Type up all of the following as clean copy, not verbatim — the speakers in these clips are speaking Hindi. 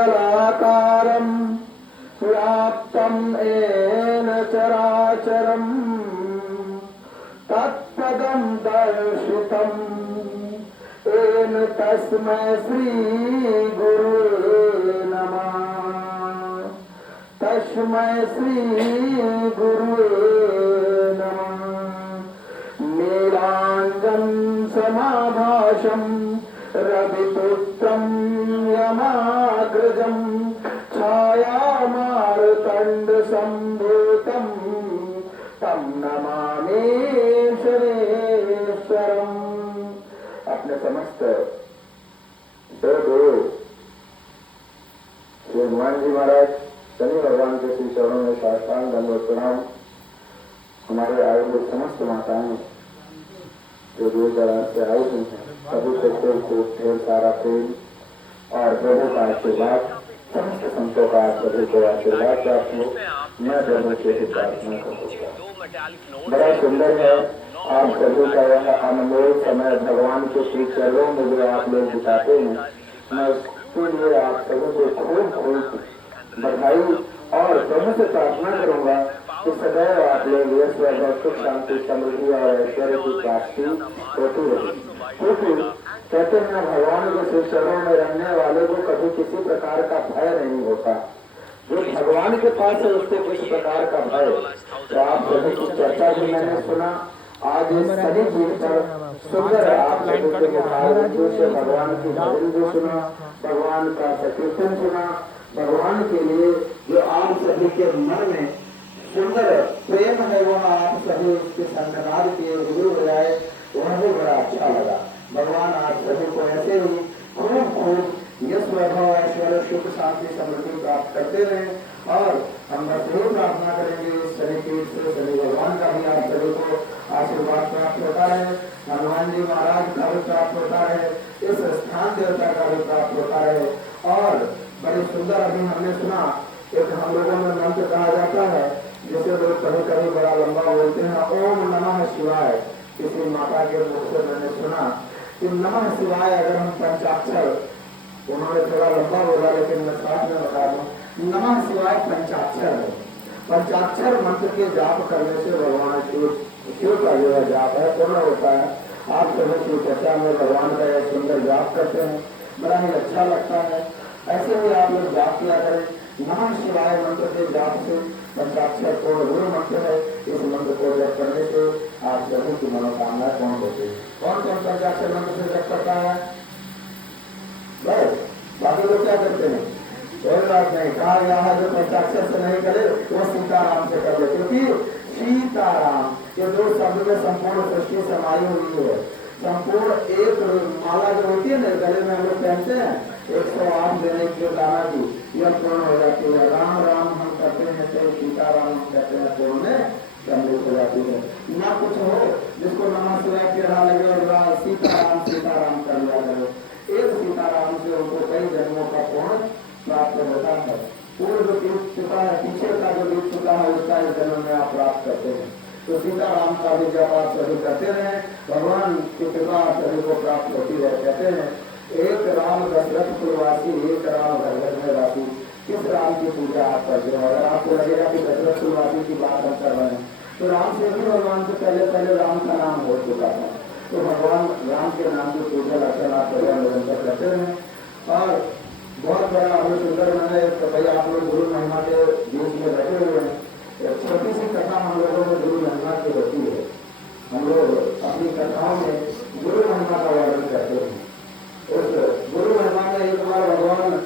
मंडलाकारं व्याप्तं येन चराचरं तत्पदं दर्शितं येन तस्मै श्री गुरुवे नमः। तस्मै श्री गुरुवे नमः। नीलांजन समाभाषं रविपुत्रं यमाग्रजं छायामार्तण्डसम्भूतं तं नमामि शनेश्वरम्। अपने समस्त दो श्री हनुमान जी महाराज शनि भगवान के श्री चरणों में साष्टांग दंडवत प्रणाम। हमारे आए हुए समस्त माताएं जो दूर दराज से आई हुई हैं, सभी को ढेर सारा प्रेम और प्रभु का आशीर्वाद, समस्त संतों का सभी को आशीर्वाद प्राप्त हो। मैं प्रभु से ही प्रार्थना करूँगा। बड़ा सुंदर है आप सभी का यह अनमोल समय भगवान के श्री चरणों में जो आप लोग बिताते हैं, मैं उसके लिए आप सभी को खूब खूब बधाई और प्रभु से प्रार्थना करूंगा कि सदैव आप लोग यश वैभव सुख शांति समृद्धि और ऐश्वर्य की प्राप्ति होती रहे। क्योंकि कहते हैं भगवान के श्री चरणों में रहने वाले को कभी किसी प्रकार का भय नहीं होता। जो भगवान के पास है उसको किस प्रकार का भय। तो आप सभी की चर्चा भी मैंने सुना। आज इस सभी चीज पर सुंदर आप सभी के मुखारबिंदु से भगवान की भजन भी सुना, भगवान का संकीर्तन सुना। भगवान के लिए जो आप सभी के मन में सुंदर प्रेम है वह आप सभी उसके संगनाद किए हुए हो जाए, वह भी बड़ा अच्छा लगा। भगवान आप सभी को ऐसे ही खूब खूब यश वैभव ऐश्वर्य सुख शांति समृद्धि प्राप्त करते रहे। और हम बस यही प्रार्थना करेंगे शनि पीठ से शनि भगवान का भी आप सभी को आशीर्वाद प्राप्त होता है, हनुमान जी महाराज का भी प्राप्त होता है, इस स्थान देवता का भी प्राप्त होता है। और बड़े सुंदर अभी हमने सुना एक हम लोगों में मंत्र कहा जाता है जिसे लोग कभी कभी बड़ा लंबा बोलते हैं, ओम नमः शिवाय। किसी माता के मुख से मैंने सुना कि नमः शिवाय अगर हम पंचाक्षर, उन्होंने थोड़ा लंबा बोला लेकिन मैं साथ में बता दूं, नमः शिवाय पंचाक्षर है। पंचाक्षर मंत्र के जाप करने से भगवान शिव का जो है जाप है पूर्ण होता है। आप सभी की चर्चा में भगवान का यह सुंदर जाप करते हैं, बड़ा ही अच्छा लगता है। ऐसे ही आप लोग जाप किया करें। नमः शिवाय मंत्र के जाप से पंचाक्षर पूर्ण गुरु मंत्र है। इस मंत्र को जप करने से आप सभी की मनोकामना पूर्ण होती है। कौन कौन पंचाक्षर मंत्र से जप करता है? बस बाकी लोग क्या करते हैं? कोई बात नहीं, कहा गया है जो पंचाक्षर से नहीं करे वो सीताराम से कर ले, क्योंकि सीताराम ये दो शब्द में संपूर्ण सृष्टि समाई हुई है। संपूर्ण एक माला जो होती है ना गले में हम लोग पहनते हैं 108 देने की दाना की, यह पूर्ण हो जाती है। राम राम हम करते हैं तो सीताराम हम कहते हैं, पूर्ण में सम्मिलित हो जाती है। ना कुछ हो जिसको नमः शिवाय के रहा लगे और सीताराम सीताराम कर लिया करो, एक सीताराम से उनको कई जन्मों का पूर्ण प्राप्त होता है। पूर्व बीत चुका है, पीछे का जो बीत चुका है उसका इस जन्म में आप प्राप्त करते हैं। तो सीताराम का भी जब आप सभी करते रहे, भगवान की कृपा सभी को प्राप्त होती है। कहते हैं एक राम दशरथ कुलवासी, एक राम घर में वासी। किस राम की पूजा आप करते हो? अगर आपको लगेगा कि दशरथ कुलवासी की बात हम कर रहे हैं तो राम से भी भगवान से पहले राम का नाम हो चुका था। तो भगवान राम के नाम की पूजा अर्चना आप निरंतर करते रहे। और बहुत बड़ा और सुंदर है तो भाई आप लोग गुरु महिमा के बीच में बैठे हुए हैं। एक छोटी सी कथा हम लोगों में गुरु महिमा की होती है। हम लोग अपनी कथाओं में गुरु महिमा का वर्णन करते हैं। उस गुरु महिमा में एक बार भगवान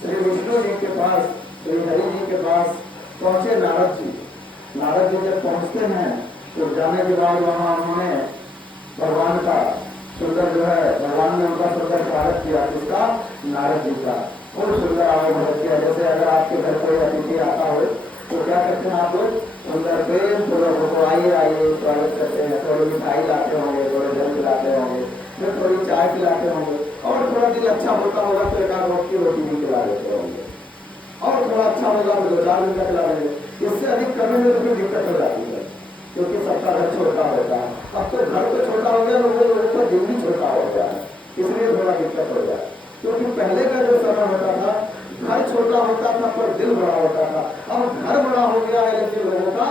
श्री विष्णु जी के पास, श्री हरि जी के पास पहुंचे नारद जी। नारद जी जब पहुंचते हैं तो जाने के बाद वहां उन्होंने भगवान का सुंदर जो है भगवान ने उनका सुंदर स्वागत किया। इसका नारद जी का खूब सुंदर आवागमन किया। जैसे अगर आपके घर कोई अतिथि आता हो तो क्या करते हैं आप लोग? सुंदर प्रेम पूर्वक को आइए आइए स्वागत करते हैं। थोड़ी मिठाई लाते होंगे, थोड़े जल पिलाते होंगे, फिर थोड़ी चाय पिलाते होंगे, और थोड़ा दिल अच्छा होता होगा तो एक आध रोटी भी खिला देते होंगे, और थोड़ा अच्छा होगा तो 2-4 दिन का खिला देंगे। इससे अधिक करने में भी दिक्कत हो जाती है क्योंकि सबका घर छोटा होता है। अब तो घर तो छोटा हो गया, लोगों का दिन भी छोटा हो गया है, इसलिए थोड़ा दिक्कत हो जाए। क्योंकि पहले का जो समय होता था पर दिल बड़ा होता था, अब घर बड़ा हो गया है लेकिन लोगों का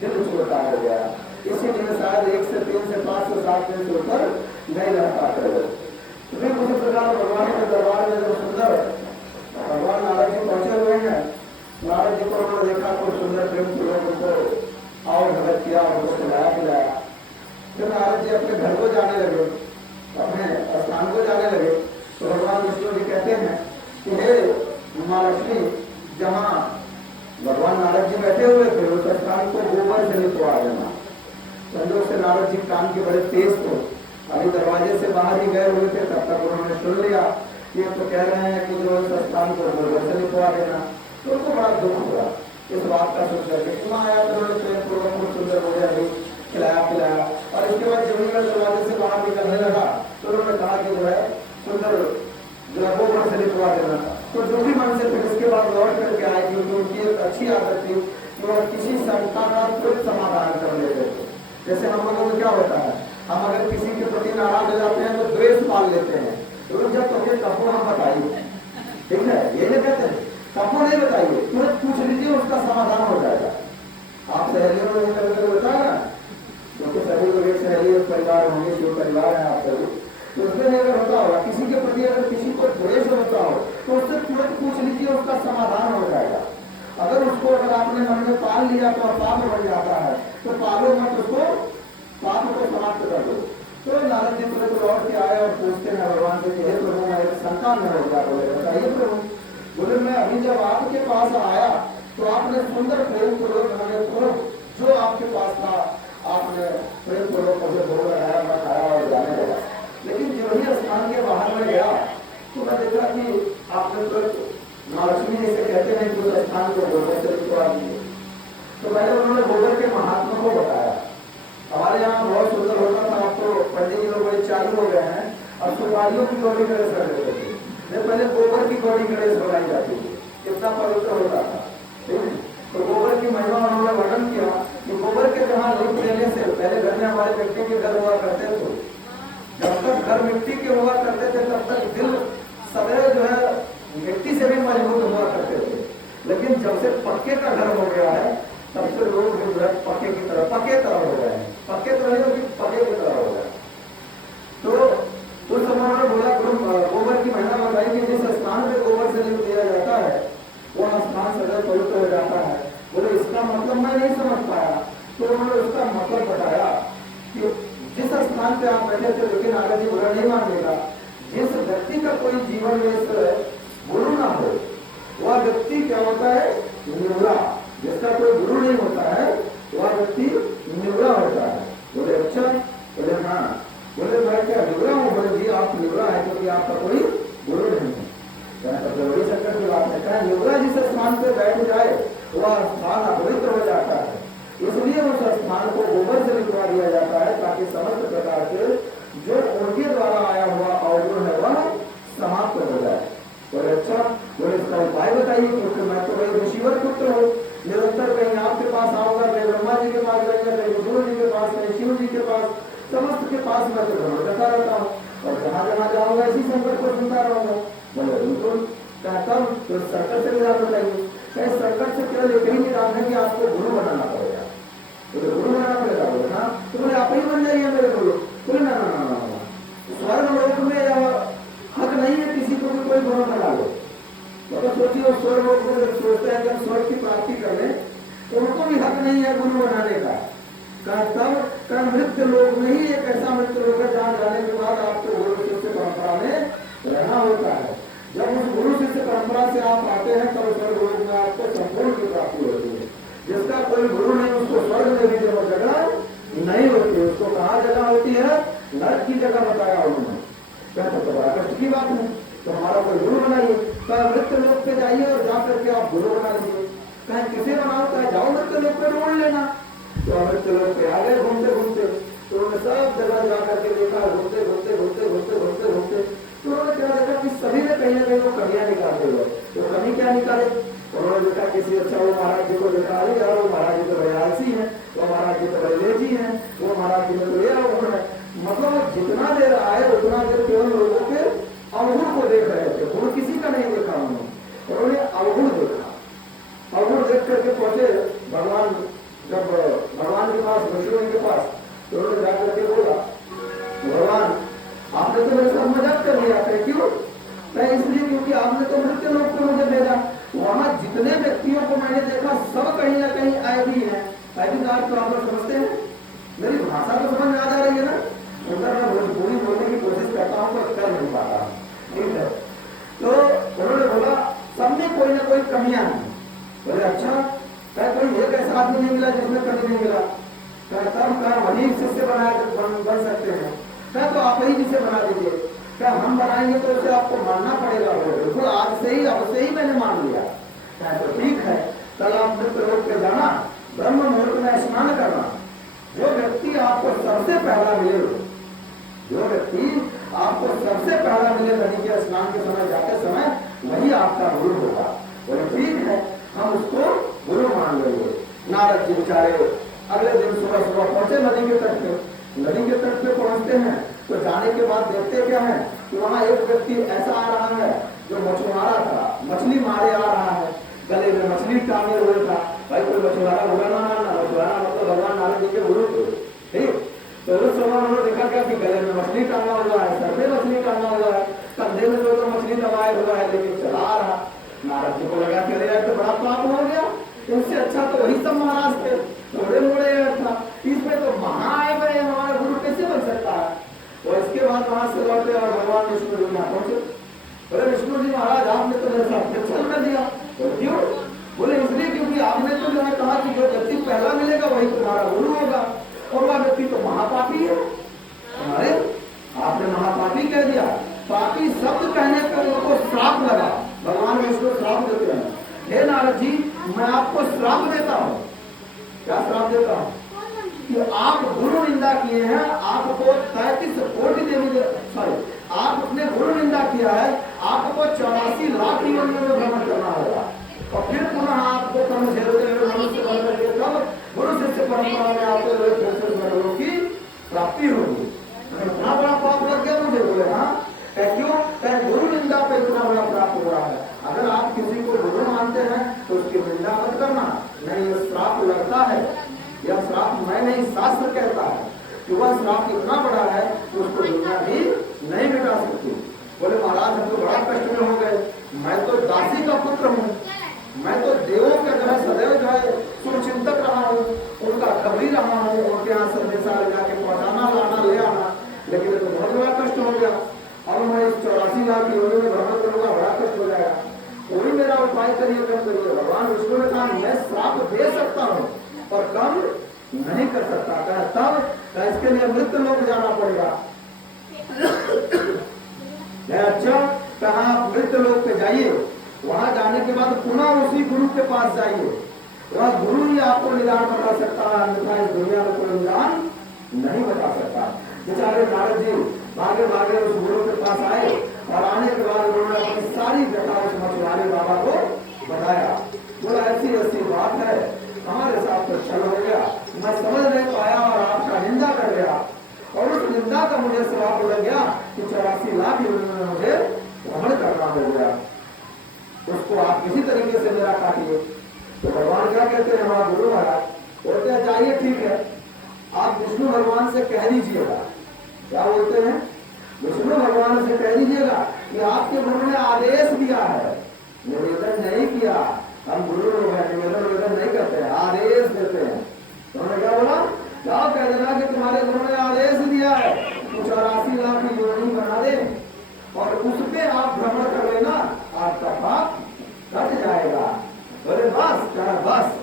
दिल छोटा हो गया। इसीलिए शायद 1 से 3 से 5 से 7 दिन से ऊपर नहीं रह पाते लोग। तो फिर उसी प्रकार भगवान के दरबार में जो सुंदर भगवान नारद जी पहुंचे हुए हैं, नारद जी को उन्होंने देखा तो सुंदर प्रेम से लोग उनको और भगत किया, उनको खिलाया पिलाया। फिर नारद जी अपने घर को जाने लगे, अपने स्थान को जाने लगे। तो भगवान विष्णु जी कहते हैं कि हे माँ लक्ष्मी, जहाँ भगवान नारद जी बैठे हुए थे उस स्थान को गोबर से लिखवा देना। संजोग से नारद जी काम के बड़े तेज थे, अभी दरवाजे से बाहर ही गए हुए थे, तब तक उन्होंने सुन लिया कि तो कह रहे हैं कि जो इस स्थान को गोबर से लिखवा देना। तो उनको बड़ा दुख हुआ इस बात का सोच करके। वहाँ आया तो उन्होंने प्रेम पूर्वक बहुत सुंदर हो गया, खिलाया पिलाया। और इसके बाद जब मैं दरवाजे से बाहर निकलने लगा तो उन्होंने कहा कि जो है सुंदर जो है गोबर से लिखवा देना। तो जो भी मन से फिर इसके बाद लौट करके आए, क्योंकि उनकी एक अच्छी आदत थी कि वह किसी शंका का तुरंत समाधान कर लेते थे। जैसे हम लोगों में क्या होता है, हम अगर किसी के प्रति नाराज हो जाते हैं तो द्वेष पाल लेते हैं, तो जब कभी तपो हम बताइए, ठीक है, ये नहीं कहते हैं तपो नहीं बताइए, तुरंत पूछ लीजिए, उसका समाधान हो जाएगा। आप सहेलियों में कभी कभी बताया ना, क्योंकि सभी लोग एक सहेली परिवार होंगे, जो परिवार है आप सभी, तो उसमें अगर होता होगा किसी के प्रति अगर किसी को द्वेष होता हो तो उससे तुरंत पूछ लीजिए, उसका समाधान हो जाएगा। अगर उसको अगर आपने मन में पाल लिया तो पाप बन जाता है, तो पालो मत उसको, पाप को समाप्त कर दो। तो नारद जी तुरंत लौट के आए और पूछते हैं भगवान से कि हे प्रभु, मैं एक संतान में हो गया। बोले बताइए प्रभु। बोले मैं अभी जब आपके पास आया तो आपने सुंदर प्रेम पूर्वक जो आपके पास था आपने प्रेम पूर्वक मुझे भोग लगाया, मैं खाया और जाने लगा। लेकिन जो ही स्थान के बाहर में गया तो मैं देखा कि आपने तुरंत माँ लक्ष्मी जैसे कहते हैं कि उस स्थान को गोबर से लिखवा दिए। तो पहले उन्होंने गोबर के महात्मा को बताया। हमारे यहाँ बहुत सुंदर होता था, अब तो पंडित जी लोग बड़े चालू हो गए हैं और सुपारियों की गौरी गणेश कर देते थे, पहले गोबर की गौरी गणेश बनाई जाती थी, कितना पवित्र होता था। तो गोबर की महिमा उन्होंने वर्णन किया कि गोबर के जहाँ लिप देने से पहले घर में हमारे मिट्टी के घर हुआ करते थे, जब तक घर मिट्टी के हुआ करते थे तब तक दिल सदैव जो है मिट्टी से भी मजबूत हुआ करते थे। लेकिन जब से पक्के का घर हो गया है तब से लोग जो है पक्के की तरह हो गए हैं, पक्के तो नहीं होगी, पक्के की तरह हो गए। तो उस समय उन्होंने बोला गोबर की महिमा बताई कि जिस स्थान पे गोबर से लिप दिया जाता है वह स्थान सदैव पवित्र हो जाता है। बोले इसका मतलब मैं नहीं समझ पाया, तो उन्होंने उसका मतलब बताया कि जिस स्थान पे आप बैठे थे, लेकिन आगे जी बुरा नहीं मानेगा, जिस व्यक्ति का कोई जीवन में गुरु ना हो वह व्यक्ति क्या होता है, निवरा। जिसका कोई गुरु नहीं होता है वह व्यक्ति निवरा होता है। बोले अच्छा, बोले हाँ। बोले मैं क्या निवरा हूँ? बोले जी आप निवरा है क्योंकि आपका कोई गुरु नहीं है। बड़ी शंकर की बात है, क्या निवरा जिस स्थान पे बैठ जाए वह स्थान अपवित्र हो जाता है, इसलिए उस स्थान को गोबर से लिखवा दिया जाता है ताकि समस्त प्रकार के जो उनके द्वारा आया हुआ अवगुण है वह समाप्त हो जाए। बोले अच्छा, बोले इसका उपाय बताइए, क्योंकि मैं तो वही ऋषिवर पुत्र हूँ, निरंतर कहीं आपके पास आऊंगा, कहीं ब्रह्मा जी के पास जाएंगे, कहीं गुरु जी के पास, कहीं शिव जी के पास, समस्त के पास मैं तो भ्रमण करता रहता हूँ और जहाँ जहाँ जाऊंगा इसी संकट को सुनता रहूंगा। बोले बिल्कुल, कहता हूँ तो संकट से निदान बताइए। कहीं संकट से केवल एक ही निदान है कि आपको गुरु बनाना पड़ेगा। तो गुरु बनाना पड़ेगा। बोले हाँ, तो बोले आप ही बन जाइए मेरे गुरु। बोले ना ना ना ना, स्वर्ग लोक में हक नहीं है किसी को भी कोई गुरु बना लो। तो सोचिए स्वर्ग लोग सोचते हैं कि हम स्वर्ग की प्राप्ति कर लें तो उनको भी हक नहीं है गुरु बनाने का। तब मृत्यु लोक में ही एक ऐसा मृत्यु लोक है जहाँ जाने के बाद आपको गुरु शिष्य परंपरा में रहना होता है। जब उस गुरु शिष्य परंपरा से आप आते हैं तब स्वर्ग लोक में आपको संपूर्ण की प्राप्ति होती है। जिसका कोई गुरु नहीं उसको स्वर्ग में भी जगह नहीं होती, उसको कहाँ जगह होती है? नरक की जगह बताया उन्होंने। क्या तो बड़ा कष्ट की बात है। तो हमारा कोई गुरु बनाइए, तो मृत्यु लोक पे जाइए और जा करके आप गुरु बना लीजिए। कहीं किसे बनाओ, कहीं जाओ मृत्यु लोक पे ढूंढ लेना। तो मृत्यु लोक पे आ गए घूमते घूमते, तो उन्होंने सब जगह जा करके देखा, घूमते घूमते घूमते घूमते घूमते घूमते तो उन्होंने क्या देखा कि सभी ने कहीं ना कहीं वो कमियां निकालते हुए। तो कमी क्या निकाले? उन्होंने देखा किसी अच्छा वो महाराज जी को देखा, अरे यार वो महाराज जी तो बड़े आलसी है, वो महाराज जी तो बड़े लेजी है, वो महाराज जी ने तो ये उन्होंने मतलब जितना देर आए उतना देर केवल लोगों के अवगुण को देख रहे थे, गुण किसी का नहीं देखा उन्होंने अवगुण देखा। जितने व्यक्तियों को मैंने देखा सब कहीं ना कहीं आईडी है। आईडी कार्ड तो आप लोग समझते हैं, मेरी भाषा तो समझ में आ जा रही है ना। उधर मैं भोजपुरी बोलने की कोशिश करता हूँ पर कर नहीं पाता, ठीक है। तो उन्होंने बोला सब में कोई ना कोई कमियां हैं। बोले अच्छा, क्या कोई एक ऐसा आदमी नहीं मिला जिसमें कमी नहीं मिला? क्या तब क्या वही शिष्य बन सकते हैं? क्या तो आप ही जिसे बना दीजिए। क्या हम बनाएंगे तो उसे आपको मानना पड़ेगा? बिल्कुल आज से ही अब से ही मैंने मान लिया। क्या तो ठीक है, कल आप मित्र लोग पे जाना, ब्रह्म मुहूर्त में स्नान करना। जो व्यक्ति आपको सबसे पहला मिले, जो व्यक्ति आपको सबसे पहला मिले नदी के स्नान के समय जाते समय, वही आपका गुरु होगा। बोले ठीक है, हम उसको गुरु मान लेंगे। नारद जी बेचारे अगले दिन सुबह सुबह पहुंचे नदी के तट पे। नदी के तट पे पहुंचते हैं तो जाने के बाद देखते क्या है कि वहां एक व्यक्ति ऐसा आ रहा है जो मछुआरा था, मछली मारे आ रहा है, गले में मछली टांगे हुए था। भाई कोई मछुआरा बुरा ना मानना, मछुआरा मतलब भगवान नारद जी के गुरु थे, ठीक। तो उस समय उन्होंने देखा क्या कि गले में मछली टांगा हुआ है, सर पे मछली टांगा हुआ है, कंधे में तो मछली दबाए हुआ है, लेकिन चला आ रहा। नारद जी को लगा कि अरे तो बड़ा पाप हो गया, इनसे अच्छा तो वही सब महाराज थे, थोड़े मोड़े था, इसमें तो महाए बड़े हमारा गुरु कैसे बन सकता है। और इसके बाद वहां से लौटे और भगवान विष्णु जी यहाँ पहुंचे। बोले विष्णु जी महाराज आपने तो मेरे साथ छल कर दिया। तो क्यों? बोले इसलिए क्योंकि आपने तो जो है कहा कि जो व्यक्ति पहला मिलेगा वही तुम्हारा गुरु होगा, और वह व्यक्ति तो महापापी है। अरे आपने महापापी कह दिया। पापी शब्द कहने पर उनको श्राप लगा। भगवान विष्णु श्राप देते हैं, हे नारद जी मैं आपको श्राप देता हूँ। क्या श्राप देता हूँ? कि आप गुरु निंदा किए हैं, आपको 33 कोटि देवी, सॉरी आप अपने गुरु निंदा किया है, आपको 84 लाख योनियों में भ्रमण करना होगा, और फिर पुनः आपको कर्म झेलते हुए मनुष्य बन करके तब गुरु शिष्य परंपरा में आते हुए फिर से स्वर्ग की प्राप्ति होगी। इतना बड़ा पाप लग गया मुझे? बोले हाँ। क्यों? गुरु निंदा पे इतना बड़ा प्राप्त हो रहा है। अगर आप किसी को गुरु मानते हैं तो उसकी निंदा मत करना, नहीं ये श्राप लगता है। यह श्राप मैं नहीं, शास्त्र कहता है कि वह श्राप इतना बड़ा है कि उसको दुनिया भी नहीं मिटा सकती। बोले महाराज हम तो बड़ा कष्ट में हो गए, मैं तो दासी का पुत्र हूँ, मैं तो देवों के तरह सदैव जो है सुचिंतक रहा हूँ, उनका कवि रहा हूँ, उनके यहाँ संदेशा ले जाके पहुँचाना, लाना, ले आना, लेकिन तो बहुत बड़ा कष्ट हो गया। और मैं इस 84 लाख योनि में भ्रमण करूंगा, बड़ा कष्ट हो जाएगा, कोई मेरा उपाय करिए, कम करिए। भगवान विष्णु ने कहा मैं श्राप दे सकता हूँ और कम नहीं कर सकता। तब इसके लिए मृत्यु लोक जाना पड़ेगा। अच्छा कहा मृत्यु लोक पे जाइए, वहां जाने के बाद पुनः उसी गुरु के पास जाइए, वह गुरु ही आपको निदान बता सकता है, अन्यथा इस दुनिया में कोई निदान नहीं बता सकता। बेचारे नारद जी भागे भागे उस गुरु के पास आए, और आने के बाद उन्होंने अपनी सारी व्यथा उस मछुआरे बाबा को बताया। बोला ऐसी ऐसी बात है, हमारे साथ तो छल हो गया, मैं समझ नहीं पाया और आपका निंदा कर गया, और उस निंदा का मुझे श्राप लग गया कि 84 लाख योनि में मुझे भ्रमण करना हो गया, उसको आप किसी तरीके से मेरा काटिए। तो भगवान क्या कहते हैं हमारा गुरु महाराज? बोलते हैं जाइए ठीक है, आप विष्णु भगवान से कह दीजिएगा। क्या बोलते हैं? विष्णु भगवान से कह दीजिएगा कि आपके गुरु ने आदेश दिया है, निवेदन नहीं किया। हम गुरु लोग हैं, निवेदन नहीं करते, आदेश देते हैं। तो उन्होंने क्या बोला? क्या कह देना कि तुम्हारे गुरु ने आदेश दिया है 84 लाख की योनि बना दे, और उसपे आप भ्रमण कर लेना, आपका पाप कट जाएगा। बोले बस क्या बस?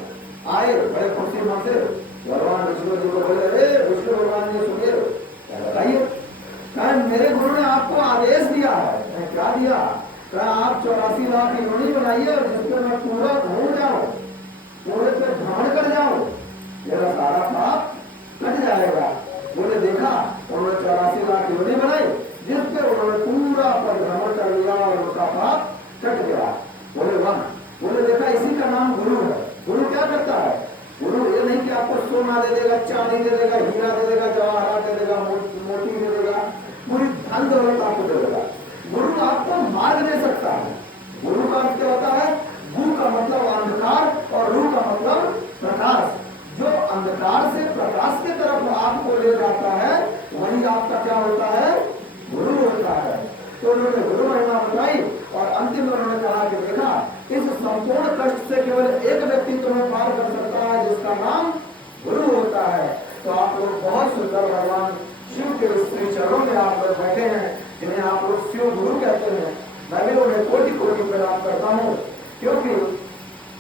आए बड़े खुशी मन से भगवान विष्णु जी को बोले, विष्णु भगवान जी सुनिए, बताइए। मेरे गुरु ने आपको आदेश दिया है। क्या दिया? आप 84 लाख की योनि बनाइए और जिसपे मैं पूरा घूम जाऊं, पूरे पे भ्रमण कर जाऊं, मेरा सारा पाप कट जाएगा। बोले देखा, उन्होंने 84 लाख योनि बनाई, जिसपे उन्होंने पूरा परिभ्रमण कर लिया और उनका पाप कट गया। बोले वाह। बोले देखा, इसी का नाम गुरु है। गुरु क्या करता है? गुरु ये नहीं कि आपको सोना दे देगा, चांदी दे देगा, हीरा दे देगा, जवाहरात दे देगा, मोती दे देगा, पूरी धन दौलत आपको दे देगा। गुरु आपको मार्ग दे सकता है। गुरु का अर्थ क्या होता है? गु का मतलब अंधकार और रू का मतलब प्रकाश। जो अंधकार से प्रकाश की तरफ आपको ले जाता है वही आपका क्या होता है? गुरु होता है। तो उन्होंने गुरु महिमा बताई और अंतिम में उन्होंने कहा कि देखा, इस संपूर्ण कष्ट से केवल एक व्यक्ति तुम्हें पार कर सकता है जिसका नाम गुरु होता है। तो आप लोग बहुत सुंदर भगवान शिव के श्री चरणों में आप लोग बैठे हैं, जिन्हें आप लोग शिव गुरु कहते हैं। मैं भी उन्हें कोटि कोटि प्रणाम करता हूँ, क्योंकि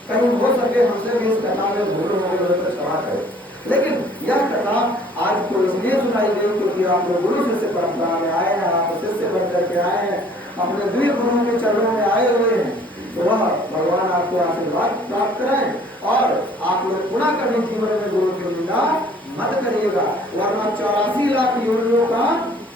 कहीं हो सके हमसे भी इस कथा में भूल हो गई तो क्षमा करें। लेकिन यह कथा आज को इसलिए सुनाई गई क्योंकि आप लोग गुरु शिष्य परंपरा में आए हैं, आप शिष्य बन करके आए हैं, अपने द्वितीय गुरु के चरणों में आए हुए हैं। तो वह भगवान आपको आशीर्वाद प्राप्त कराएं और आप लोग पुनः कभी जीवन में गुरु की निंदा मत करिएगा, वरना 84 लाख योनियों का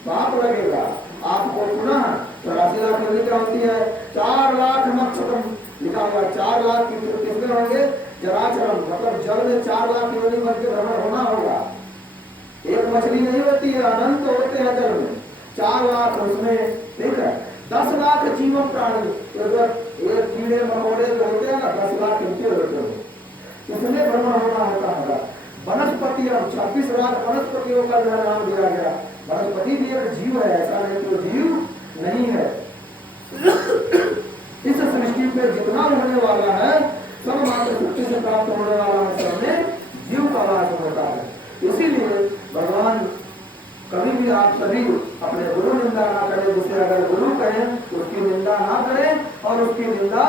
पाप लगेगा आपको। पुनः 84 लाख योनि क्या होती है? 4 लाख नक्षत्रम लिखा हुआ, 4 लाख किसमें होंगे? जराचरम, मतलब जल में 4 लाख योनि बन के भ्रमण होना होगा। एक मछली नहीं होती है, अनंत होते हैं जल में 4 लाख उसमें, ठीक है। 10 लाख जीवन प्राणी, एक कीड़े मकोड़े जो होते हैं ना, 10 लाख इनके होते हैं, इसमें भ्रमण होना होता है। वनस्पति, अब 26 लाख वनस्पतियों का नाम दिया गया। वनस्पति भी एक जीव है, ऐसा नहीं तो जीव नहीं है। इस सृष्टि पे जितना होने वाला है सब मात्र शक्ति से प्राप्त होने वाला है, सब में जीव का वास होता है। इसीलिए भगवान कभी भी आप सभी अपने गुरु निंदा ना करें, जिसे अगर गुरु कहें उसकी निंदा ना करें और उसकी निंदा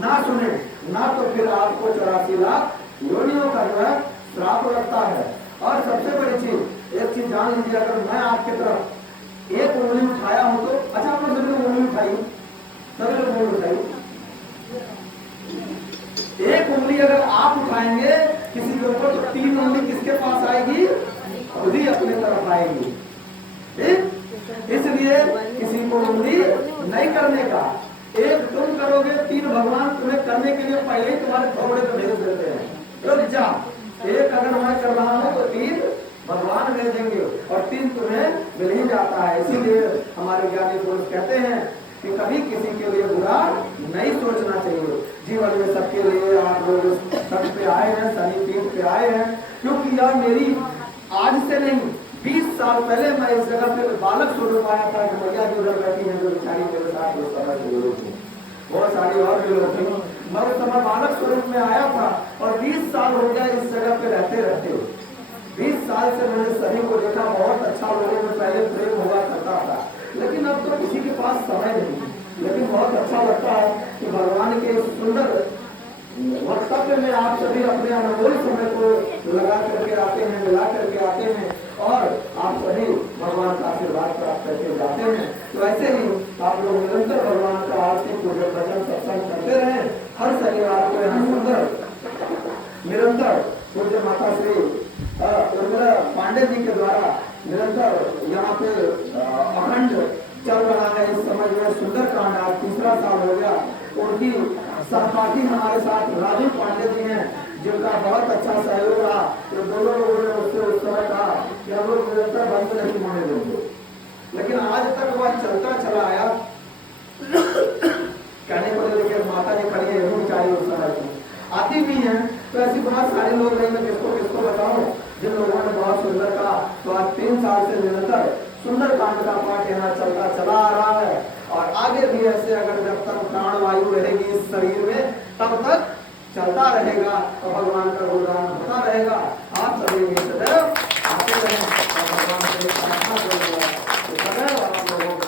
ना सुने, ना तो फिर आपको 84 लाख योनियों का जो है श्राप लगता है। और सबसे बड़ी चीज, एक चीज जान लीजिए, अगर मैं आपकी तरफ एक उंगली उठाया हूं तो अच्छा, आप लोग सभी लोग उंगली उठाई, सभी लोग उंगली उठाई। एक उंगली अगर आप उठाएंगे किसी के ऊपर तो 3 उंगली किसके पास आएगी? खुद ही अपने तरफ आएगी। इसलिए किसी को उंगली नहीं करने का। एक तुम करोगे, 3 भगवान तुम्हें करने के लिए पहले ही तुम्हारे थोड़े को भेज देते हैं, रुक जा। एक अगर मैं कर रहा हूं तो 3 भगवान भेजेंगे और 3 तुम्हें मिल ही जाता है। इसीलिए हमारे ज्ञानी पुरुष कहते हैं कि कभी किसी के लिए बुरा नहीं सोचना चाहिए। जीवन में सबके लिए आप लोग सच पे आए हैं, शनि पीठ पे आए हैं, क्योंकि यह मेरी आज से नहीं 20 साल पहले मैं इस जगह पे बालक स्वरूप आया था कि मैया जी उधर बैठी है जो बेचारी मेरे साथ उस समय से लोग थे, बहुत सारी और भी लोग थे। मैं उस समय बालक स्वरूप में आया था और 20 साल हो गया इस जगह पे रहते रहते। 20 साल से मैंने सभी को देखा, बहुत अच्छा लोगों में पहले प्रेम हुआ करता था, लेकिन अब तो किसी के पास समय नहीं। लेकिन बहुत अच्छा लगता है कि भगवान के सुंदर वक्तव्य में आप सभी अपने अनमोल समय को लगा करके आते हैं, मिला करके आते हैं और आप सभी भगवान का आशीर्वाद प्राप्त करके जाते हैं। तो ऐसे ही आप लोग निरंतर भगवान का आरती पूजन भजन सत्संग करते रहें। हर शनिवार को यहाँ सुंदर निरंतर पूज्य माता श्री उर्मिला पांडे जी के द्वारा निरंतर यहाँ पे अखंड चल रहा है। इस समय जो सुंदर कांड आज 3रा साल हो गया। उनकी सहपाठी हमारे साथ राजू पांडे जी हैं, जिनका बहुत अच्छा सहयोग रहा। तो दोनों लोगों ने उससे उस समय कहा कि हम लोग निरंतर बंद नहीं होने देंगे, लेकिन आज तक वह चलता चला आया। कहने को लेकर माता जी खड़ी है, बेचारी उस समय की आती भी है। तो ऐसी बहुत सारे लोग नहीं, मैं किसको किसको बताऊं, जिन लोगों ने बहुत सुंदर कहा। तो आज 3 साल से निरंतर सुंदर कांड का पाठ यहाँ चलता चला आ रहा है और आगे भी ऐसे अगर जब तक प्राण वायु रहेगी इस शरीर में तब तक चलता रहेगा और भगवान का गुणगान होता रहेगा। आप सभी सदैव आते रहें और भगवान से प्रार्थना करेंगे सदैव आप लोगों को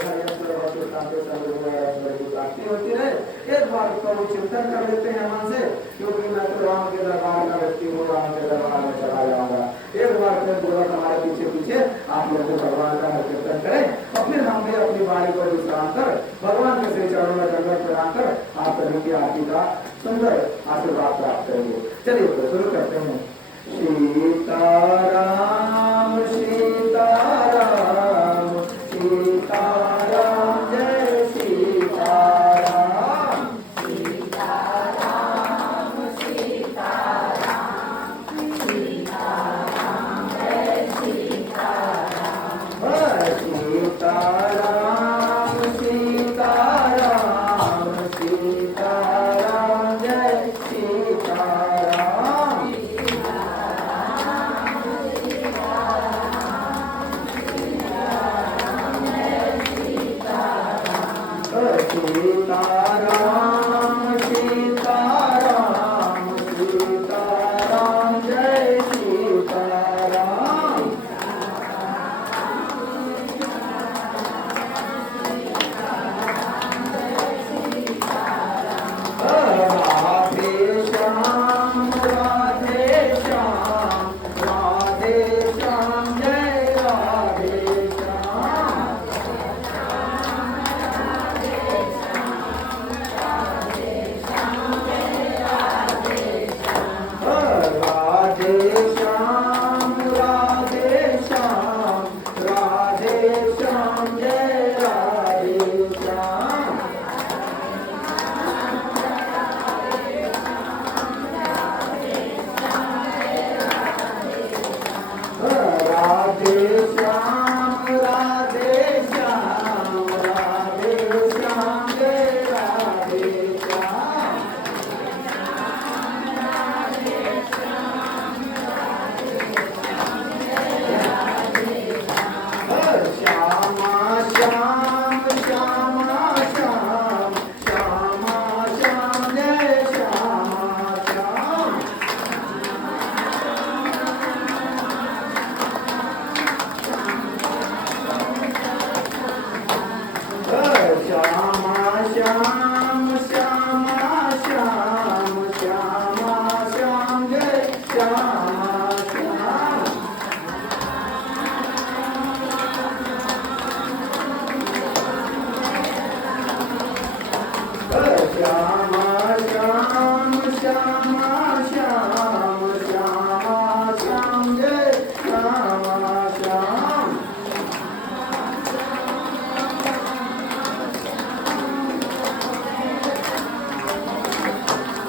प्राप्ति होती रहे। एक बार प्रभु चिंतन कर लेते हैं मन से, क्योंकि मैं तो राम के दरबार का व्यक्ति हूँ, राम के दरबार में चला जाऊंगा। एक बार फिर पूर्वक हमारे पीछे पीछे आप लोग भगवान का कीर्तन करें और फिर हम भी अपनी वाणी को विश्राम कर भगवान के श्री चरणों में दंडवत प्रणाम कर आप सभी की आरती का सुंदर आशीर्वाद प्राप्त करेंगे। चलिए तो शुरू करते हैं। सीताराम सीताराम सीताराम जय सीताराम सीताराम सीताराम सीताराम जय सीताराम सीताराम सीताराम सीताराम जय सीताराम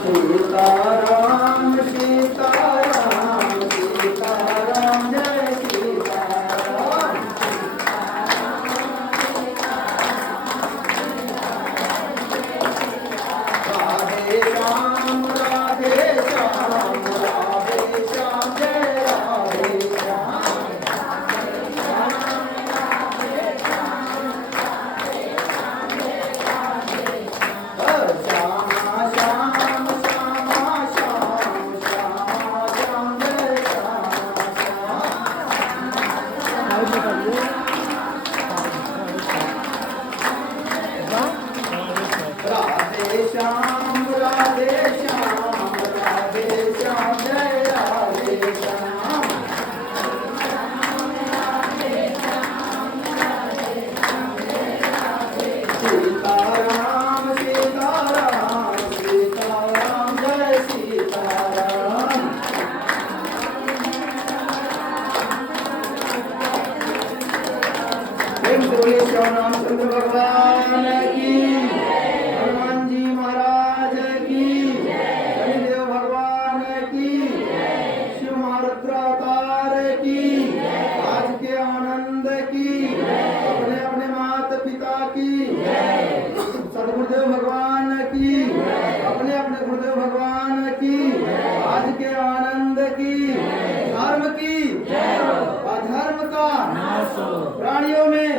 सीताराम सीताराम सीताराम जय सीताराम। राधे श्याम राधे श्याम राधे श्याम जय राधे श्याम। श्यामा श्याम श्यामा श्याम श्यामा श्याम जय राधे श्याम राधे श्याम राधे श्याम जय राधे श्याम। सीताराम सीताराम सीताराम जय सीताराम। बोलिए श्यामचंद्र भगवान की, हनुमान जी महाराज की, शनिदेव भगवान की, शिव महारुद्र अवतार की, आज के आनंद की, अपने अपने माता पिता की, सदगुरुदेव भगवान की, अपने अपने गुरुदेव भगवान की, आज के आनंद की, धर्म की अधर्म का प्राणियों में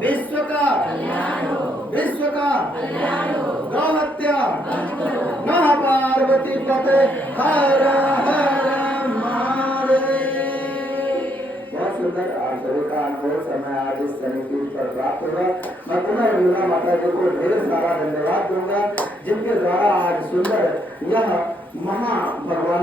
विश्व का गौ हत्या नमः पार्वती पते हर हर महादेव। बहुत सुंदर आप सभी का अनुभव समय आज इस समिति पर प्राप्त होगा। मैं पुनः मीना माता जी को ढेर सारा धन्यवाद दूंगा जिनके द्वारा आज सुंदर यह भगवान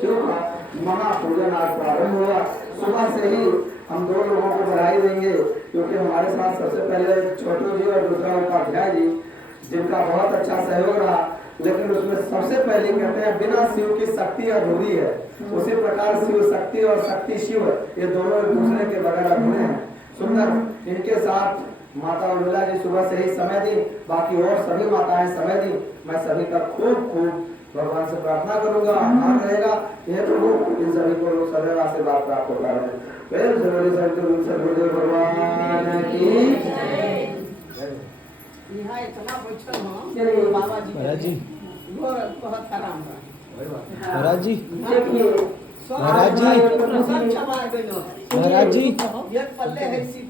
शिव का महापूजन आज प्रारंभ हुआ। सुबह से ही हम दो लोगों को बधाई देंगे क्योंकि हमारे साथ सबसे पहले छोटू जी और दूसरा उपाध्याय जी जिनका बहुत अच्छा सहयोग रहा, लेकिन उसमें सबसे पहले कहते हैं बिना शिव की शक्ति अधूरी है। उसी प्रकार शिव शक्ति और शक्ति शिव ये दोनों एक दूसरे के बगैर अधूरे हैं। सुंदर इनके साथ माता उर्मिला जी सुबह से ही समय दी, बाकी और सभी माताएं समय दी। मैं सभी का खूब खूब भगवान से प्रार्थना करूंगा आभार रहेगा यह प्रभु इन सभी को लोग सदैव आशीर्वाद प्राप्त होता है। वेल सदगुरुदेव भगवान की यहाँ इतना बैठल हो बाबा जी बहुत आराम महाराज जी देखिए महाराज जी सब क्षमा गइल महाराज जी एक पल्ले है सीता